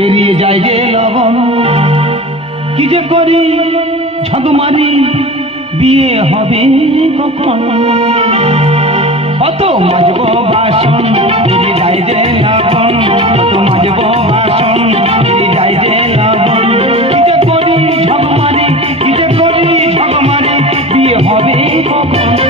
পেরিয়ে যায় যে লবণ। কি যে করি ঝগমারি, বিয়ে হবে কখন? কত মাজব বাসন, পেরিয়ে যায় যে লবণ। কত মাজব বাসন, পেরিয়ে যায় যে লবণ। কি যে করি ঝগমারি, কি যে করি ঝগমারি, বিয়ে হবে কখন?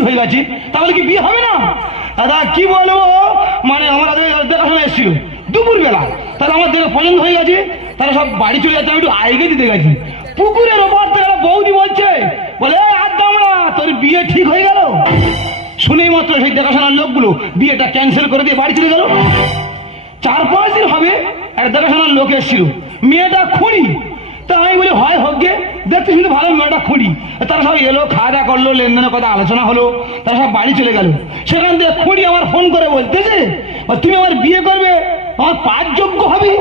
না হয়ে গেছে, তাহলে কি বিয়ে হবে না? দাদা, কি বলব? মানে আমরা দেখাশোনা এসেছিল দুপুর বেলা তাহলে আমার দেখে পছন্দ হয়ে গেছে তারা সব বাড়ি চলে যাচ্ছে, আমি একটু আইগে দিতে গেছি। পুকুরের ওপর থেকে বৌদি বলছে, বলে "এই তোর বিয়ে ঠিক হয়ে গেল? শুনেই মাত্র সেই দেখাশোনার লোকগুলো বিয়েটা ক্যান্সেল করে দিয়ে বাড়ি চলে গেল। চার পাঁচ দিন হবে একটা দেখাশোনার লোক এসেছিল। মেয়েটা খুঁড়ি তা আমি বলি, হয়, হোক গে। দেখতে শুধু ভালো মেয়েটা খুঁড়ি তারা সব এলো খাওয়া দাওয়া করল লেনদেনের কথা আলোচনা হলো তারা সব বাড়ি চলে গেল। সেখান থেকে খুঁড়ি আমার ফোন করে বলতেছে "ও, তুমি আমার বিয়ে করবে আমার পাঁচ যোগ্য হবে।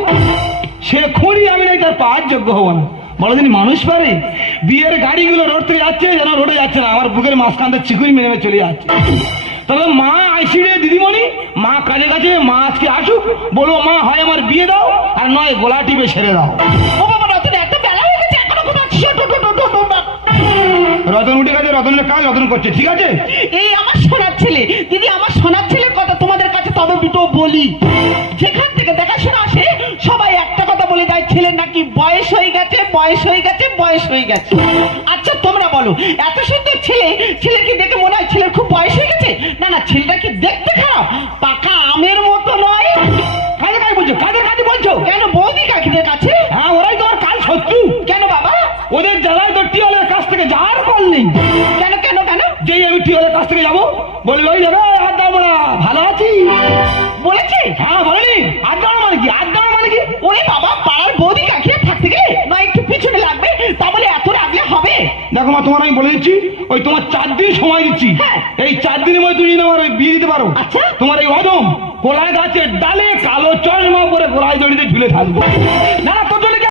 সে খুঁড়ি আমি নাই তার পাঁচ যোগ্য হব না। বলো দিন মানুষ পারে বিয়ের গাড়িগুলো রোড থেকে যাচ্ছে যেন রোডে যাচ্ছে না আমার বুকের মাঝখান থেকে চিকুরি মেরে চলে যাচ্ছে। তবে মা আইসি রে দিদিমণি মা কাজে কাজে মা আজকে আসুক বলো মা হয় আমার বিয়ে দাও আর নয় গোলা টিপে ছেড়ে দাও। রতনের কাজ রতন করছে ঠিক আছে? এই আমার সোনার ছেলে দিদি আমার সোনার ছেলের কথা তোমাদের কাছে তবে দুটো বলি। যেখান থেকে দেখাশোনা আসে সবাই একটা কথা বলে যায় ছেলের নাকি বয়স হয়ে গেছে বয়স হয়ে গেছে বয়স হয়ে গেছে। আচ্ছা তোমরা বলো এত সুন্দর ছেলে ছেলেকে দেখে মনে হয় ছেলের খুব বয়স হয়ে গেছে? না না ছেলেটা কি দেখতে খারাপ? পাকা আমের মতো নয়? কাদের কাজ বলছো? কাজের কাজে বলছো? কেন বৌদি কাকিদের কাছে হ্যাঁ ওরাই তোমার কাজ শত্রু কেন বাবা ওদের জ্বালায় তো টিওলের কাছ থেকে যাওয়ার ফল নেই কেন কেন কেন? যেই আমি টিওলের কাছ থেকে যাব। বলবে ওই যাবে আড্ডা মোড়া ভালো আছি। বলেছে? হ্যাঁ বলেনি। মানে কি? মানে কি? ওরে বাবা পাড়ার বৌদি কাকিয়ে থাকতে গেলে না একটু পিছনে লাগবে? তা বলে এত রাগলে হবে? দেখো মা তোমার আমি বলে দিচ্ছি ওই তোমার চার দিন সময় দিচ্ছি। হ্যাঁ। এই চার দিনের মধ্যে তুমি আমার বিয়ে দিতে পারো। আচ্ছা। তোমার এই অদম কোলায় গাছের ডালে কালো চশমা পরে গোলায় দড়িতে ঝুলে থাকবে। না না